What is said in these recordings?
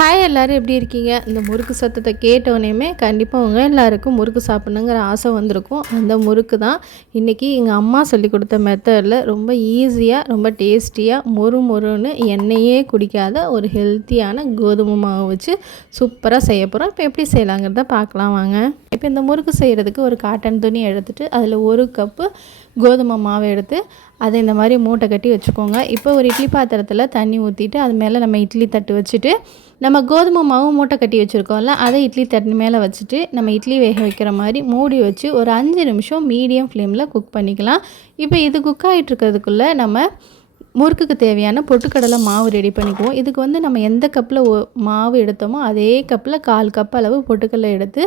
Hi எல்லோரும் எப்படி இருக்கீங்க? இந்த முறுக்கு சத்தத்தை கேட்டோடனேயுமே கண்டிப்பாக உங்கள் எல்லாருக்கும் முறுக்கு சாப்பிட்ணுங்கிற ஆசை வந்திருக்கும். அந்த முறுக்கு தான் இன்றைக்கி எங்கள் அம்மா சொல்லி கொடுத்த மெத்தடில் ரொம்ப ஈஸியாக, ரொம்ப டேஸ்டியாக, மொறு மொறுன்னு எண்ணெயே குடிக்காத ஒரு ஹெல்த்தியான கோதுமை மாவு வச்சு சூப்பராக செய்ய போகிறோம். இப்போ எப்படி செய்யலாங்கிறத பார்க்கலாம் வாங்க. இப்போ இந்த முறுக்கு செய்கிறதுக்கு ஒரு காட்டன் துணி எடுத்துகிட்டு அதில் 1 கப்பு கோதுமை மாவு எடுத்து அதை இந்த மாதிரி மூட்டை கட்டி வச்சுக்கோங்க. இப்போ ஒரு இட்லி பாத்திரத்தில் தண்ணி ஊற்றிட்டு அது மேலே நம்ம இட்லி தட்டு வச்சுட்டு நம்ம கோதுமை மாவு மூட்டை கட்டி வச்சுருக்கோம்ல அதை இட்லி தட்டு மேலே வச்சுட்டு நம்ம இட்லி வேக வைக்கிற மாதிரி மூடி வச்சு ஒரு 5 நிமிஷம் மீடியம் ஃப்ளேமில் குக் பண்ணிக்கலாம். இப்போ இது குக் ஆகிட்டு இருக்கிறதுக்குள்ளே நம்ம முறுக்குக்கு தேவையான பொட்டுக்கடலை மாவு ரெடி பண்ணிக்குவோம். இதுக்கு நம்ம எந்த கப்பில் மாவு எடுத்தோமோ அதே கப்பில் 1/4 கப் அளவு பொட்டுக்கடலை எடுத்து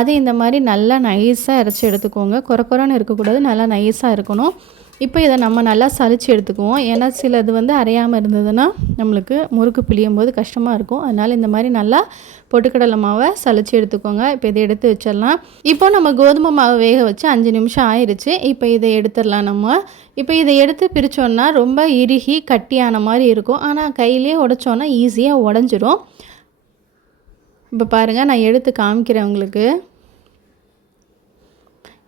அதை இந்த மாதிரி நல்லா நைஸாக அரைச்சி எடுத்துக்கோங்க. குறைன்னு இருக்கக்கூடாது, நல்லா நைஸாக இருக்கணும். இப்போ இதை நம்ம நல்லா சலிச்சு எடுத்துக்குவோம். ஏன்னா சிலது அரையாமல் இருந்ததுன்னா நம்மளுக்கு முறுக்கு பிழியும் போது கஷ்டமாக இருக்கும். அதனால் இந்த மாதிரி நல்லா பொட்டுக்கடலை மாவை சலிச்சு எடுத்துக்கோங்க. இப்போ இதை எடுத்து வச்சிடலாம். இப்போ நம்ம கோதுமை மாவு வேக வச்சு 5 நிமிஷம் ஆயிடுச்சு. இப்போ இதை எடுத்துடலாம் நம்ம. இப்போ இதை எடுத்து பிரித்தோன்னா ரொம்ப இறுகி கட்டியான மாதிரி இருக்கும். ஆனால் கையிலே உடைச்சோன்னா ஈஸியாக உடஞ்சிரும். இப்போ பாருங்கள், நான் எடுத்து காமிக்கிறேன் உங்களுக்கு.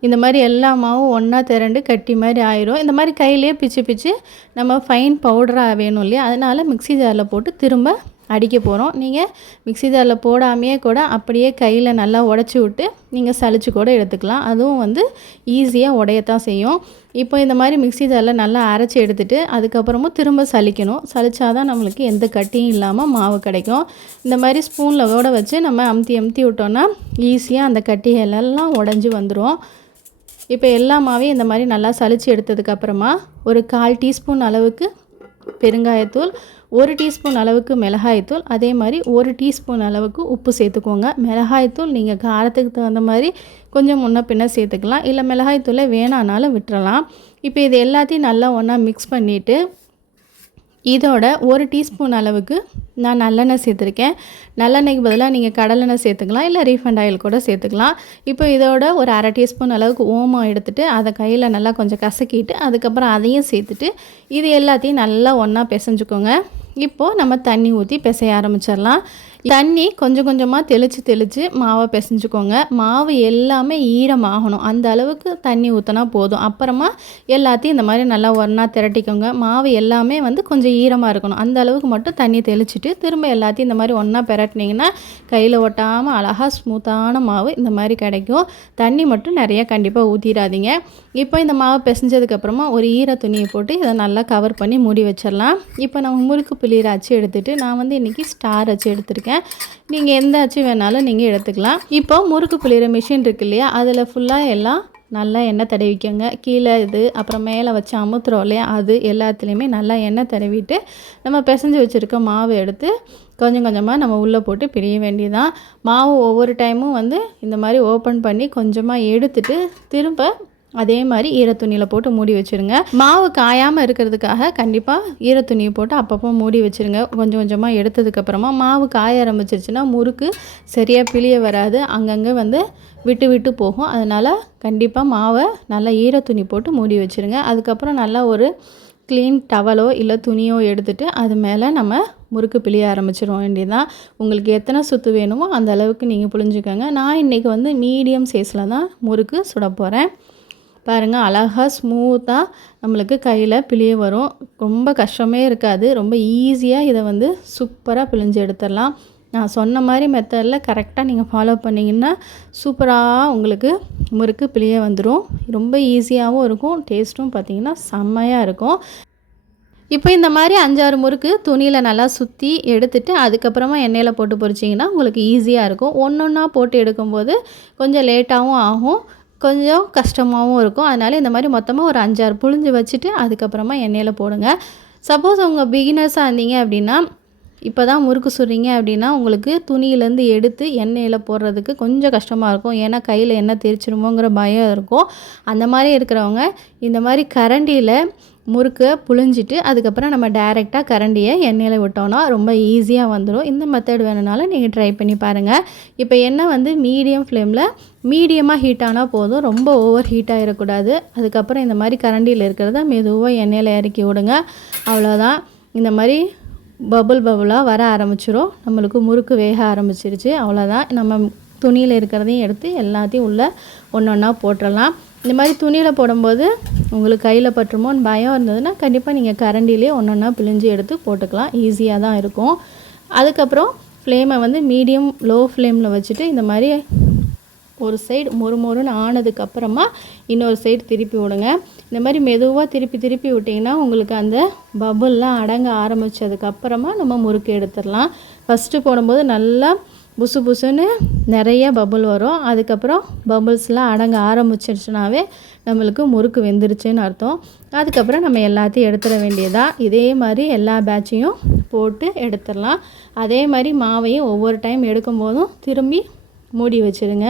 இந்த மாதிரி எல்லா மாவும் ஒன்றா திரண்டு கட்டி மாதிரி ஆயிரும். இந்த மாதிரி கையிலே பிச்சு நம்ம ஃபைன் பவுடராக வேணும் இல்லையா, அதனால் மிக்ஸி ஜாரில் போட்டு திரும்ப அடிக்க போகிறோம். நீங்கள் மிக்ஸி ஜாரில் போடாமையே கூட அப்படியே கையில் நல்லா உடச்சி விட்டு நீங்கள் சலிச்சு கூட எடுத்துக்கலாம். அதுவும் ஈஸியாக உடையத்தான் செய்யும். இப்போ இந்த மாதிரி மிக்ஸி ஜாரில் நல்லா அரைச்சி எடுத்துகிட்டு அதுக்கப்புறமும் திரும்ப சலிக்கணும். சலிச்சாதான் நம்மளுக்கு எந்த கட்டியும் இல்லாமல் மாவு கிடைக்கும். இந்த மாதிரி ஸ்பூனில் கூட வச்சு நம்ம அமுத்தி விட்டோன்னா ஈஸியாக அந்த கட்டிகளெல்லாம் உடஞ்சி வந்துடும். இப்போ எல்லா மாவையும் இந்த மாதிரி நல்லா சலிச்சு எடுத்ததுக்கப்புறமா ஒரு 1/4 டீஸ்பூன் அளவுக்கு பெருங்காயத்தூள், 1 டீஸ்பூன் அளவுக்கு மிளகாய்த்தூள், அதே மாதிரி 1 டீஸ்பூன் அளவுக்கு உப்பு சேர்த்துக்கோங்க. மிளகாய்த்தூள் நீங்கள் காரத்துக்கு தகுந்த மாதிரி கொஞ்சம் முன்ன பின்ன சேர்த்துக்கலாம், இல்லை மிளகாய்த்தூளை வேணானாலும் விட்டுறலாம். இப்போ இது எல்லாத்தையும் நல்லா ஒன்றா மிக்ஸ் பண்ணிவிட்டு இதோட 1 டீஸ்பூன் அளவுக்கு நான் நல்லெண்ணெய் சேர்த்துருக்கேன். நல்லெண்ணெய்க்கு பதிலாக நீங்கள் கடலெண்ணெய் சேர்த்துக்கலாம், இல்லை ரீஃபண்ட் ஆயில் கூட சேர்த்துக்கலாம். இப்போ இதோட ஒரு 1/2 டீஸ்பூன் அளவுக்கு ஓமம் எடுத்துகிட்டு அதை கையில் நல்லா கொஞ்சம் கசக்கிட்டு அதுக்கப்புறம் அதையும் சேர்த்துட்டு இது எல்லாத்தையும் நல்லா ஒன்றா பிசைஞ்சுக்கோங்க. இப்போது நம்ம தண்ணி ஊற்றி பிசைய ஆரம்பிச்சிடலாம். தண்ணி கொஞ்சம் கொஞ்சமாக தெளித்து மாவை பிசைஞ்சுக்கோங்க. மாவு எல்லாமே ஈரமாகணும், அந்த அளவுக்கு தண்ணி ஊற்றினா போதும். அப்புறமா எல்லாத்தையும் இந்த மாதிரி நல்லா ஒன்றா திரட்டிக்கோங்க. மாவு எல்லாமே கொஞ்சம் ஈரமாக இருக்கணும், அந்த அளவுக்கு மட்டும் தண்ணி தெளிச்சுட்டு திரும்ப எல்லாத்தையும் இந்த மாதிரி ஒன்றா பிரட்டினீங்கன்னா கையில் ஒட்டாமல் அழகாக ஸ்மூத்தான மாவு இந்த மாதிரி கிடைக்கும். தண்ணி மட்டும் நிறையா கண்டிப்பாக ஊற்றிடாதீங்க. இப்போ இந்த மாவு பிசைஞ்சதுக்கப்புறமா ஒரு ஈர துணியை போட்டு இதை நல்லா கவர் பண்ணி மூடி வச்சிடலாம். இப்போ நம்ம முறுக்கு பிழிகிற அச்சு எடுத்துகிட்டு நான் இன்றைக்கி ஸ்டார் அச்சு எடுத்துருக்கேன். நீங்கள் எந்த அச்சு வேணாலும் நீங்கள் எடுத்துக்கலாம். இப்போ முறுக்கு பிழிகிற மிஷின் இருக்கு இல்லையா, அதில் ஃபுல்லாக எல்லாம் நல்லா எண்ணெய் தடவிக்கோங்க. கீழே இது அப்புறம் மேலே வச்சு அமுத்துறோம் இல்லையா, அது எல்லாத்துலேயுமே நல்லா எண்ணெய் தடவிட்டு நம்ம பிசைஞ்சு வச்சுருக்க மாவு எடுத்து கொஞ்சம் கொஞ்சமாக நம்ம உள்ளே போட்டு பிழிய வேண்டியதான். மாவு ஒவ்வொரு டைமும் இந்த மாதிரி ஓப்பன் பண்ணி கொஞ்சமாக எடுத்துட்டு திரும்ப அதே மாதிரி ஈரத்துணியில் போட்டு மூடி வச்சுருங்க. மாவு காயாமல் இருக்கிறதுக்காக கண்டிப்பாக ஈரத்துணியை போட்டு அப்பப்போ மூடி வச்சுருங்க. கொஞ்சம் கொஞ்சமாக எடுத்ததுக்கப்புறமா மாவு காய ஆரம்பிச்சிருச்சுன்னா முறுக்கு சரியாக பிழிய வராது, அங்கங்கே விட்டு போகும். அதனால் கண்டிப்பாக மாவை நல்லா ஈரத்துணி போட்டு மூடி வச்சுருங்க. அதுக்கப்புறம் நல்லா ஒரு க்ளீன் டவலோ இல்லை துணியோ எடுத்துகிட்டு அது மேலே நம்ம முறுக்கு பிழிய ஆரம்பிச்சிட வேண்டியதான். உங்களுக்கு எத்தனை சுற்று வேணுமோ அந்த அளவுக்கு நீங்கள் புழிஞ்சுக்கோங்க. நான் இன்றைக்கி மீடியம் சைஸில் தான் முறுக்கு சுட போகிறேன். பாருங்கள், அழகாக ஸ்மூத்தாக நம்மளுக்கு கையில் பிழிய வரும். ரொம்ப கஷ்டமே இருக்காது. ரொம்ப ஈஸியாக இதை சூப்பராக பிழிஞ்சு எடுத்துடலாம். நான் சொன்ன மாதிரி மெத்தடில் கரெக்டாக நீங்கள் ஃபாலோ பண்ணிங்கன்னா சூப்பராக உங்களுக்கு முறுக்கு பிழிய வந்துடும். ரொம்ப ஈஸியாகவும் இருக்கும், டேஸ்ட்டும் பார்த்திங்கன்னா செம்மையாக இருக்கும். இப்போ இந்த மாதிரி 5-6 முறுக்கு துணியில் நல்லா சுற்றி எடுத்துகிட்டு அதுக்கப்புறமா எண்ணெயில் போட்டு பொரிச்சிங்கன்னா உங்களுக்கு ஈஸியாக இருக்கும். ஒன்றா போட்டு எடுக்கும்போது கொஞ்சம் லேட்டாகவும் ஆகும், கொஞ்சம் கஷ்டமாகவும் இருக்கும். அதனால் இந்த மாதிரி மொத்தமாக ஒரு 5-6 புழிஞ்சு வச்சுட்டு அதுக்கப்புறமா எண்ணெயில் போடுங்க. சப்போஸ் உங்கள் பிகினர்ஸாக இருந்தீங்க அப்படின்னா, இப்போ தான் முறுக்கு சுடுறீங்க அப்படின்னா உங்களுக்கு துணியிலேருந்து எடுத்து எண்ணெயில் போடுறதுக்கு கொஞ்சம் கஷ்டமாக இருக்கும். ஏன்னா கையில் எண்ணெய் தெரிச்சிருமோங்கிற பயம் இருக்கும். அந்த மாதிரி இருக்கிறவங்க இந்த மாதிரி கரண்டியில் முறுக்கை புழிஞ்சிட்டு அதுக்கப்புறம் நம்ம டைரெக்டாக கரண்டியை எண்ணெயில் விட்டோன்னா ரொம்ப ஈஸியாக வந்துடும். இந்த மெத்தட் வேணுனாலும் நீங்கள் ட்ரை பண்ணி பாருங்கள். இப்போ எண்ணெய் மீடியம் ஃப்ளேமில் மீடியமாக ஹீட் ஆனால் போதும், ரொம்ப ஓவர் ஹீட் ஆகிடக்கூடாது. அதுக்கப்புறம் இந்த மாதிரி கரண்டியில் இருக்கிறத மெதுவாக எண்ணெயில் இறக்கி விடுங்க. அவ்வளோதான். இந்த மாதிரி பபுளாக வர ஆரம்பிச்சிரும். நம்மளுக்கு முறுக்கு வேக ஆரம்பிச்சிருச்சு. அவ்வளோதான். நம்ம துணியில் இருக்கிறதையும் எடுத்து எல்லாத்தையும் உள்ளே ஒன்று ஒன்றா போட்டுடலாம். இந்த மாதிரி துணியில் போடும்போது உங்களுக்கு கையில் பட்டுருமோன்னு பயம் இருந்ததுன்னா கண்டிப்பாக நீங்கள் கரண்டிலே ஒன்று ஒன்றா பிழிஞ்சு எடுத்து போட்டுக்கலாம். ஈஸியாக தான் இருக்கும். அதுக்கப்புறம் ஃப்ளேமை வந்து மீடியம் லோ ஃப்ளேமில் வச்சுட்டு இந்த மாதிரி ஒரு சைடு மொறுமொறுன்னு ஆனதுக்கப்புறமா இன்னொரு சைடு திருப்பி விடுங்க. இந்த மாதிரி மெதுவாக திருப்பி விட்டிங்கன்னா உங்களுக்கு அந்த பபுள்லாம் அடங்க ஆரம்பித்ததுக்கப்புறமா நம்ம முறுக்கு எடுத்துடலாம். ஃபஸ்ட்டு போடும்போது நல்லா புசு புசுன்னு நிறைய பபுள் வரும். அதுக்கப்புறம் பபுள்ஸ்லாம் அடங்க ஆரம்பிச்சிருச்சுனாவே நம்மளுக்கு முறுக்கு வெந்துருச்சுன்னு அர்த்தம். அதுக்கப்புறம் நம்ம எல்லாத்தையும் எடுத்துட வேண்டியதாக. இதே மாதிரி எல்லா பேட்சையும் போட்டு எடுத்துடலாம். அதே மாதிரி மாவையும் ஒவ்வொரு டைம் எடுக்கும்போதும் திரும்பி மூடி வச்சுருங்க.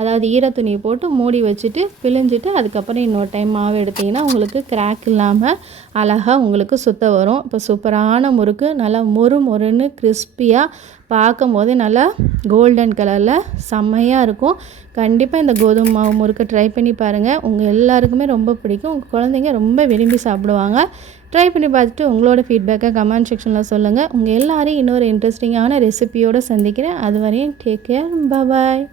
அதாவது ஈரத்துணி போட்டு மூடி வச்சுட்டு பிழிஞ்சிட்டு அதுக்கப்புறம் இன்னொரு டைம் மாவு எடுத்திங்கன்னா உங்களுக்கு கிராக் இல்லாமல் அழகாக உங்களுக்கு சுத்த வரும். இப்போ சூப்பரான முறுக்கு நல்லா மொறுன்னு கிறிஸ்பியாக பார்க்கும் போதே நல்லா கோல்டன் கலரில் செம்மையாக இருக்கும். கண்டிப்பாக இந்த கோதுமை மாவு முறுக்கை ட்ரை பண்ணி பாருங்கள். உங்கள் எல்லாருக்குமே ரொம்ப பிடிக்கும். உங்கள் குழந்தைங்க ரொம்ப விரும்பி சாப்பிடுவாங்க. ட்ரை பண்ணி பார்த்துட்டு உங்களோட ஃபீட்பேக்கை கமெண்ட் செக்ஷனில் சொல்லுங்கள். உங்கள் எல்லாரையும் இன்னொரு இன்ட்ரெஸ்டிங்கான ரெசிபியோடு சந்திக்கிறேன். அது வரையும் டேக் கேர். பாய்.